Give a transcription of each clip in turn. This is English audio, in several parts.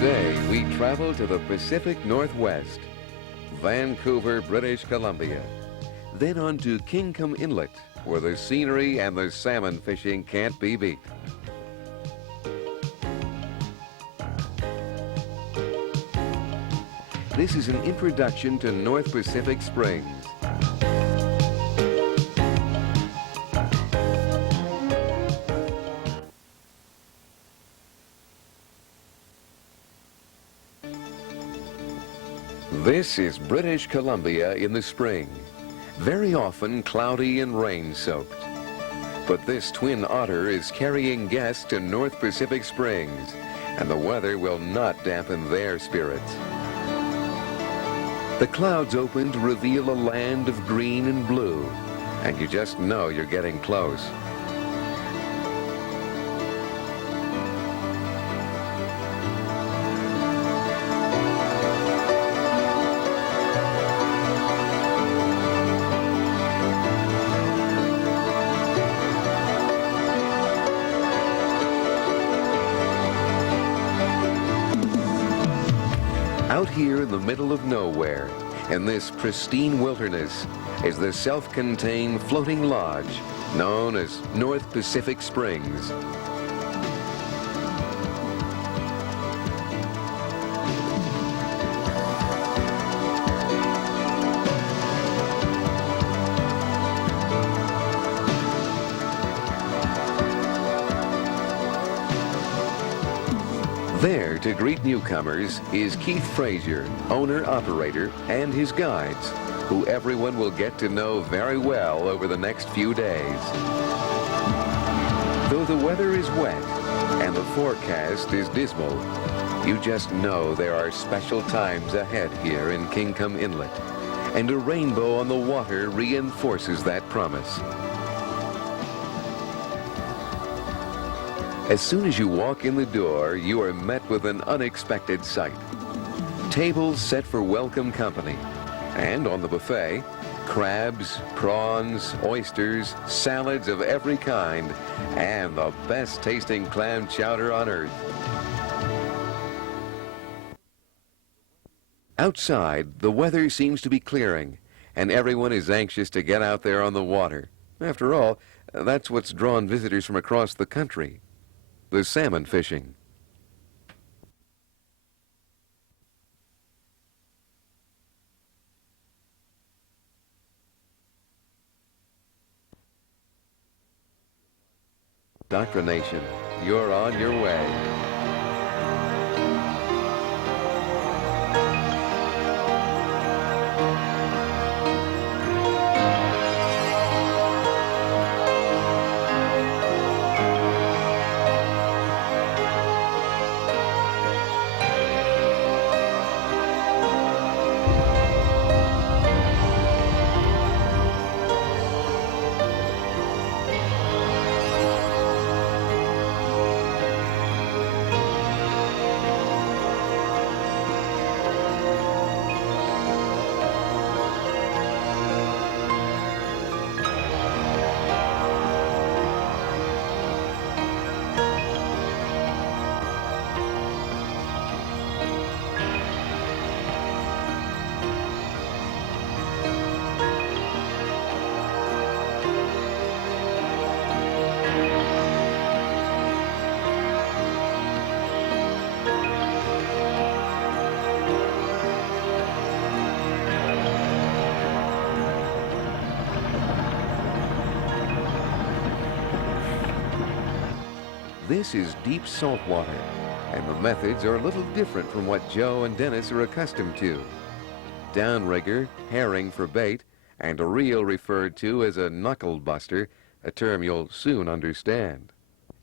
Today, we travel to the Pacific Northwest, Vancouver, British Columbia, then on to Kingcome Inlet, where the scenery and the salmon fishing can't be beat. This is an introduction to North Pacific Springs. This is British Columbia in the spring, very often cloudy and rain-soaked. But this twin otter is carrying guests to North Pacific Springs, and the weather will not dampen their spirits. The clouds open to reveal a land of green and blue, and you just know you're getting close. Out here in the middle of nowhere, in this pristine wilderness, is the self-contained floating lodge known as North Pacific Springs. There to greet newcomers is Keith Frazier, owner-operator, and his guides, who everyone will get to know very well over the next few days. Though the weather is wet and the forecast is dismal, you just know there are special times ahead here in Kingcome Inlet, and a rainbow on the water reinforces that promise. As soon as you walk in the door, you are met with an unexpected sight. Tables set for welcome company, and on the buffet, crabs, prawns, oysters, salads of every kind, and the best tasting clam chowder on earth. Outside, the weather seems to be clearing, and everyone is anxious to get out there on the water. After all, that's what's drawn visitors from across the country. The salmon fishing. Indoctrination. You're on your way. This is deep salt water, and the methods are a little different from what Joe and Dennis are accustomed to. Downrigger, herring for bait, and a reel referred to as a knuckle buster, a term you'll soon understand.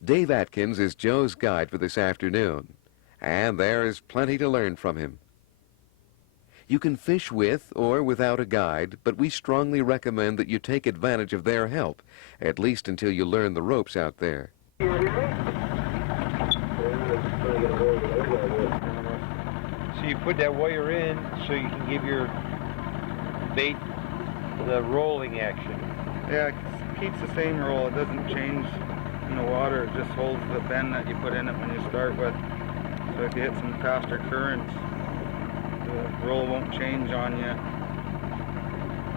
Dave Atkins is Joe's guide for this afternoon, and there is plenty to learn from him. You can fish with or without a guide, but we strongly recommend that you take advantage of their help, at least until you learn the ropes out there. So you put that wire in so you can give your bait the rolling action. Yeah, it keeps the same roll. It doesn't change in the water. It just holds the bend that you put in it when you start with. So if you hit some faster currents, the roll won't change on you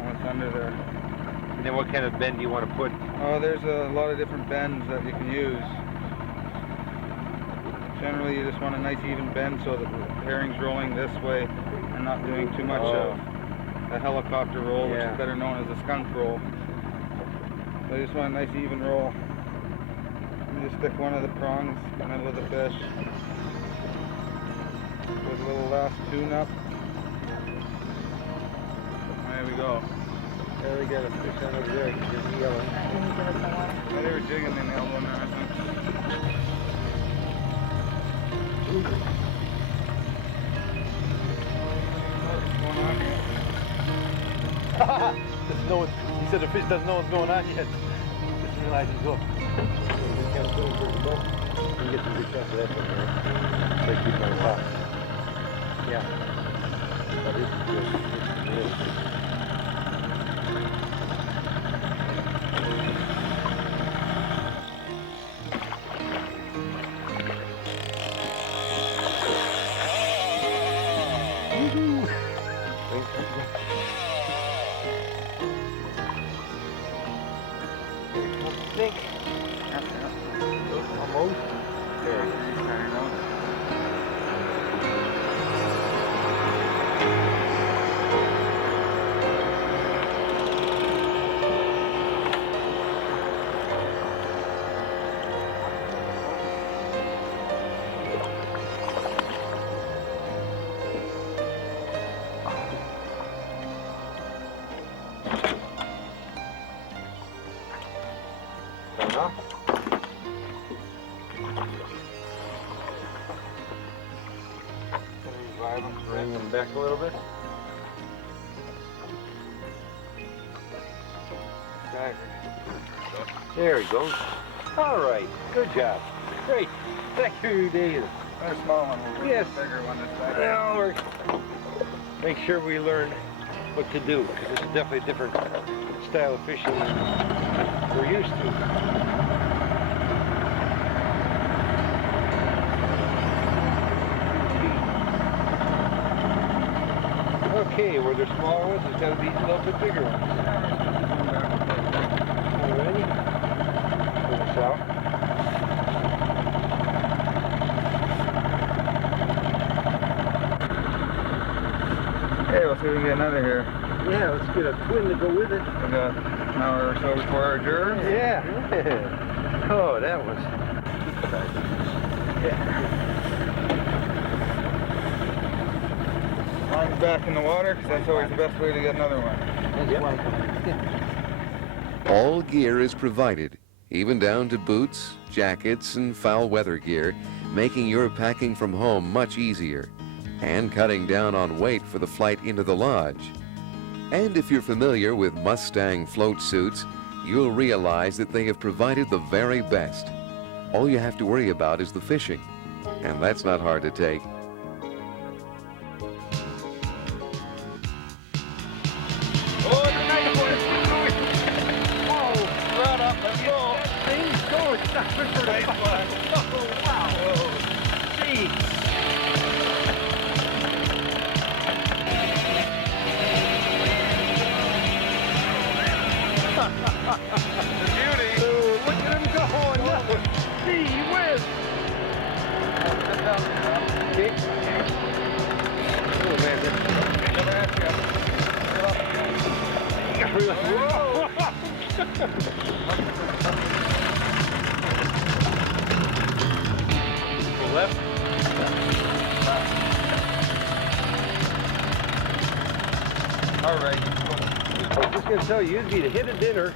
when it's under there. And then what kind of bend do you want to put? Oh, there's a lot of different bends that you can use. Generally, you just want a nice even bend so that the herring's rolling this way and not doing too much of a helicopter roll, which is better known as a skunk roll. So you just want a nice even roll. You just stick one of the prongs in the middle of the fish with a little last tune-up. There we go. There we got a fish on over there. He's yelling. Yeah, they were jigging the nailed one there, I think. What's going on here? Doesn't know he said the fish doesn't know what's going on yet. Just realized he's hooked. We can't put him through the boat. We can get some good shots of that from here. So keep on top. Yeah. That is good. It's really good. Think. Almost. There it is. Enough. Revive them, bring them back a little bit. There he goes. All right, good job. Great. Thank you, Dave. A small one. Yes. A bigger one this time. Now we're make sure we learn what to do, because it's definitely a different style of fishing than we're used to. Okay, where there's smaller ones, there's got to be a little bit bigger ones. Alrighty. Pull this out. Hey, let's see if we can get another here. Yeah, let's get a twin to go with it. We got an hour or so before our adjourn. Yeah. Oh, that was. Yeah. Line's back in the water, because that's always the best way to get another one. All gear is provided, even down to boots, jackets, and foul weather gear, making your packing from home much easier and cutting down on weight for the flight into the lodge. And if you're familiar with Mustang float suits, you'll realize that they have provided the very best. All you have to worry about is the fishing, and that's not hard to take. Oh, it's a nice one. Whoa, right up, let's go. Things going. Nice one. Oh, wow. Oh, gee. Beauty. Oh, look at him go. Gee whiz. Okay. Oh, man. Never asked you. Left. All right. I was just going to tell you, you'd be to hit a dinner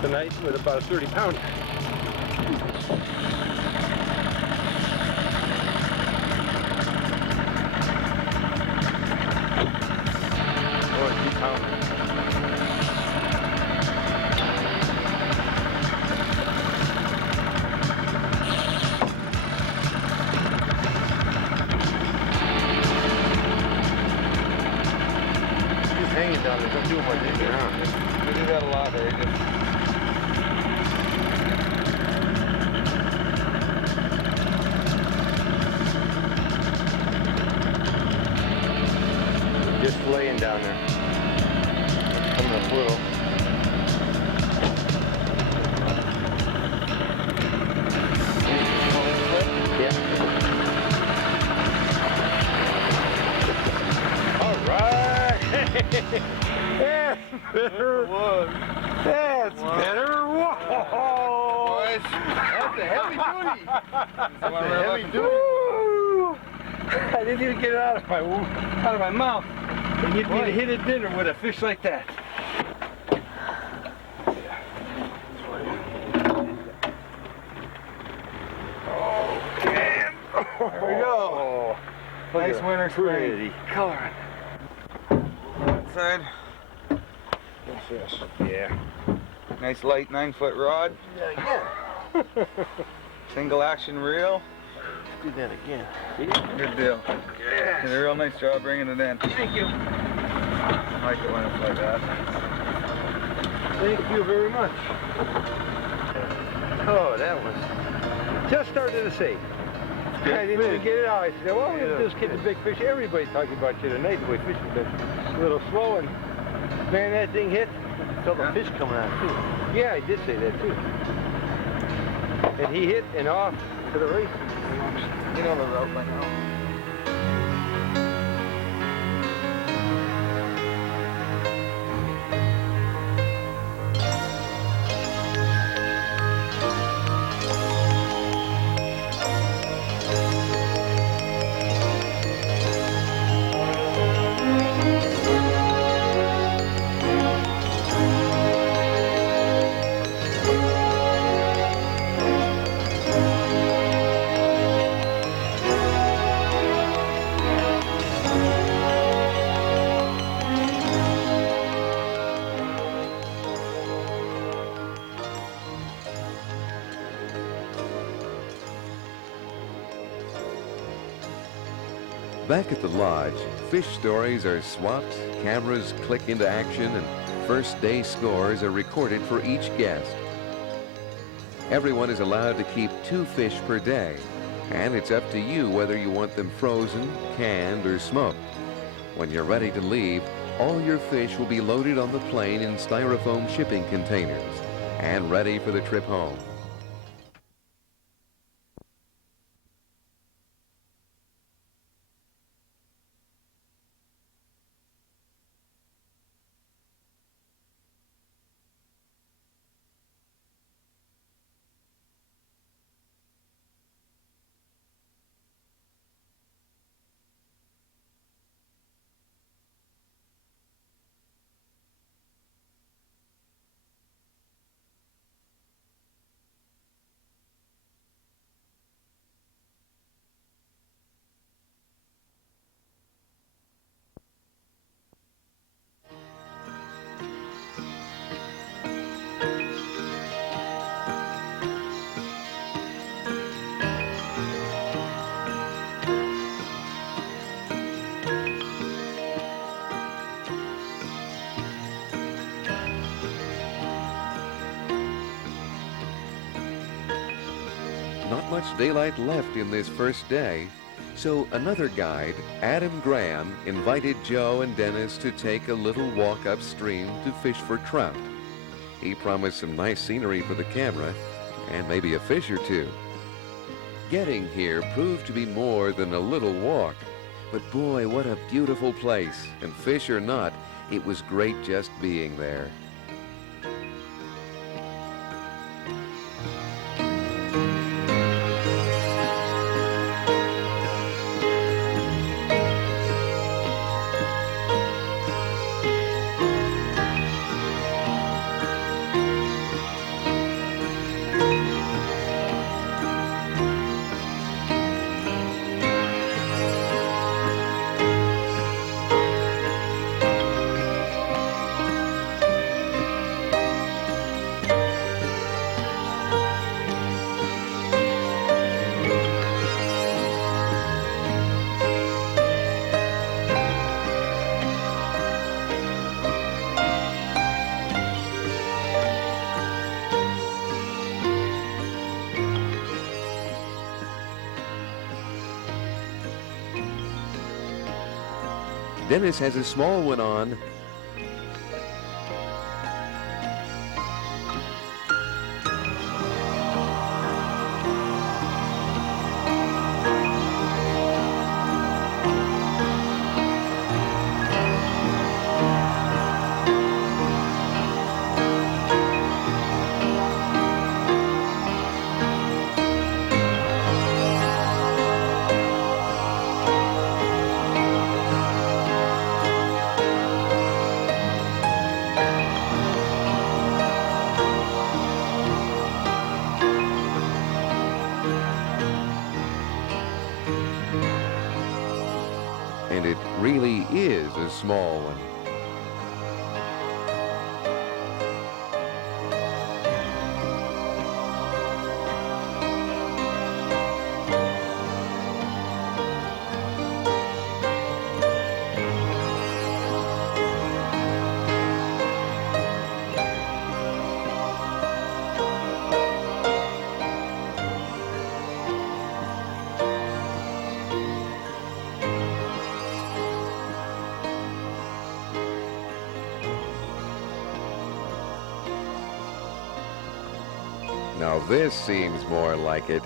tonight with about a 30-pounder. Or a 2-pounder. He's hanging down there, don't do much in there. We do that a lot, eh? down there. Coming up little. Yeah. All right. That's better. That's better. Whoa. That's a heavy duty. That's a heavy duty. I didn't even get it out of my mouth. And you'd need to hit a dinner with a fish like that. Oh, man. There we go. Nice winter spring. Pretty color. Outside. Good fish. Yeah. Nice light 9-foot rod. Yeah. Single action reel. Let's do that again. Good deal. Yes. Did a real nice job bringing it in. Thank you. I like it when it's like that. Thank you very much. Oh, that was just started to say. I didn't even get it out. I said, well, we'll just get the big fish. Everybody's talking about you tonight, the way fishing's been a little slow, and man, that thing hit. Saw the fish coming out too. Yeah, I did say that too. And he hit and off to the race. You know the route by now. Back at the lodge, fish stories are swapped, cameras click into action, and first day scores are recorded for each guest. Everyone is allowed to keep 2 fish per day, and it's up to you whether you want them frozen, canned, or smoked. When you're ready to leave, all your fish will be loaded on the plane in styrofoam shipping containers and ready for the trip home. Not much daylight left in this first day, so another guide, Adam Graham, invited Joe and Dennis to take a little walk upstream to fish for trout. He promised some nice scenery for the camera and maybe a fish or two. Getting here proved to be more than a little walk, but boy, what a beautiful place, and fish or not, it was great just being there. Dennis has a small one on. And it really is a small one. Now this seems more like it.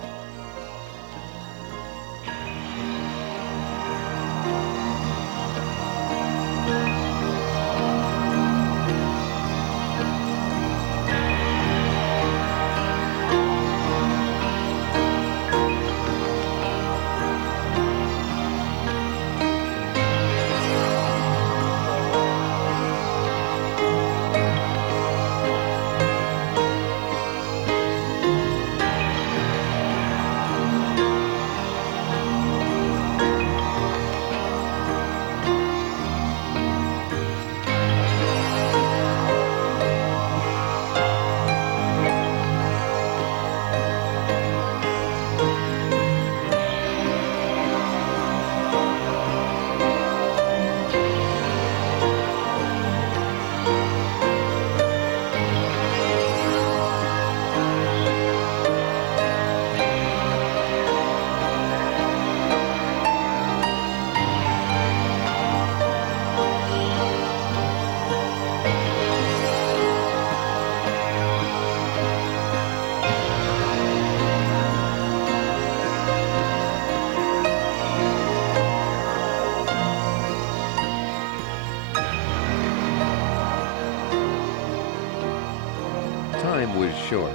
Time was short,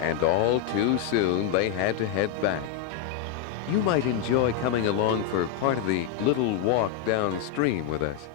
and all too soon they had to head back. You might enjoy coming along for part of the little walk downstream with us.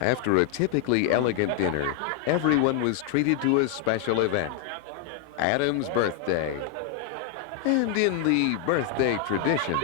After a typically elegant dinner, everyone was treated to a special event, Adam's birthday. And in the birthday tradition,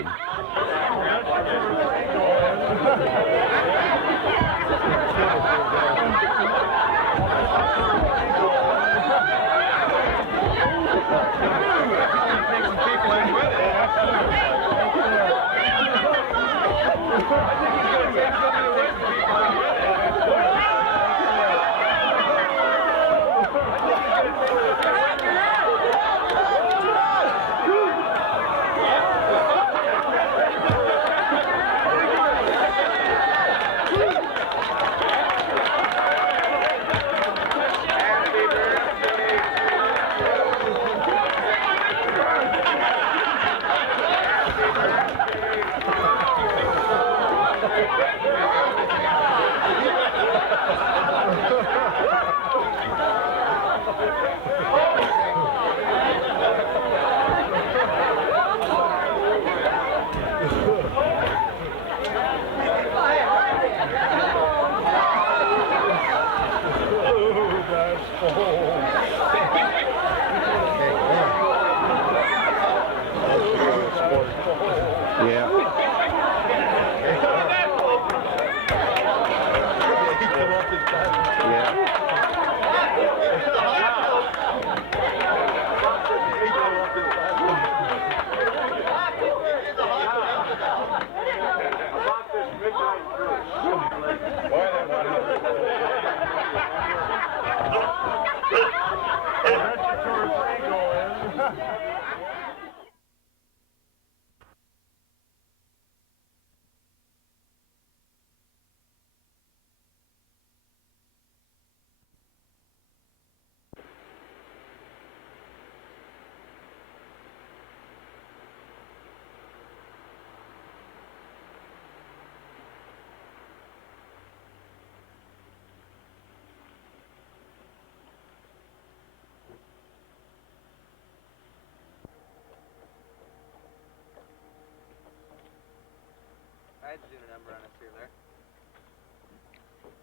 I had to do a number on a sailor.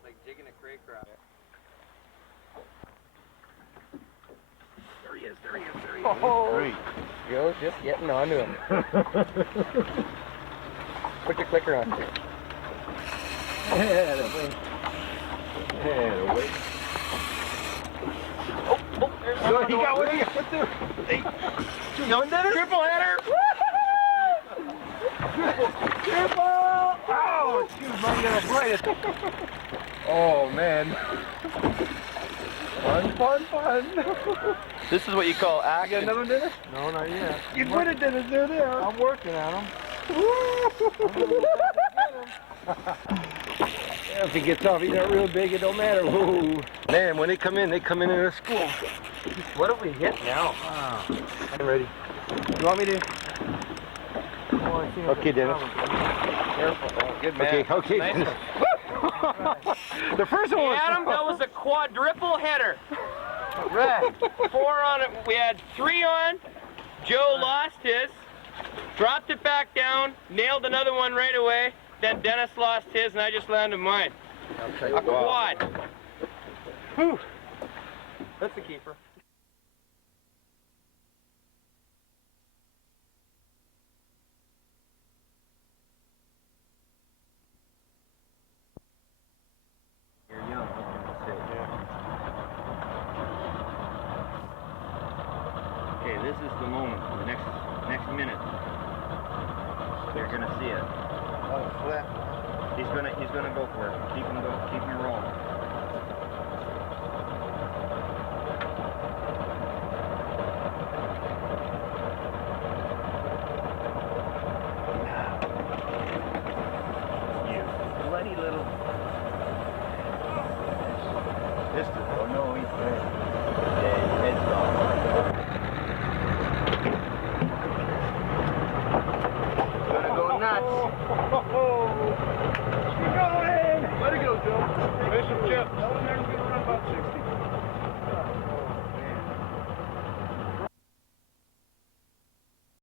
Like jigging a crate crab. There he is. Oh, Great. Joe's just getting onto him. Put your clicker on. Yeah, wait. Oh, there's one. He got one. You going, Dennis? Triple header. Triple! Oh, shoot, I'm gonna play it. Oh, man. Fun. This is what you call action. You got another Dennis? No, not yet. You put it, Dennis, there. I'm working on him. Yeah, if he gets off, he's not real big, it don't matter. Whoa. Man, when they come in in a school. What do we hit now? I'm ready. You want me to? Okay, Dennis. Careful. Good man. Okay, Nice Dennis. The first one was... Adam, that was a quadruple header. Right. 4 on it. We had 3 on. Joe lost his. Dropped it back down. Nailed another one right away. Then Dennis lost his, and I just landed mine. A quad. Whew. That's the keeper. You're young, what can I say? Okay, this is the moment. The next minute. You're gonna see it. He's gonna go for it. Keep him rolling. You bloody little. Oh no, he's dead. Yeah, head's gone. Gonna go nuts.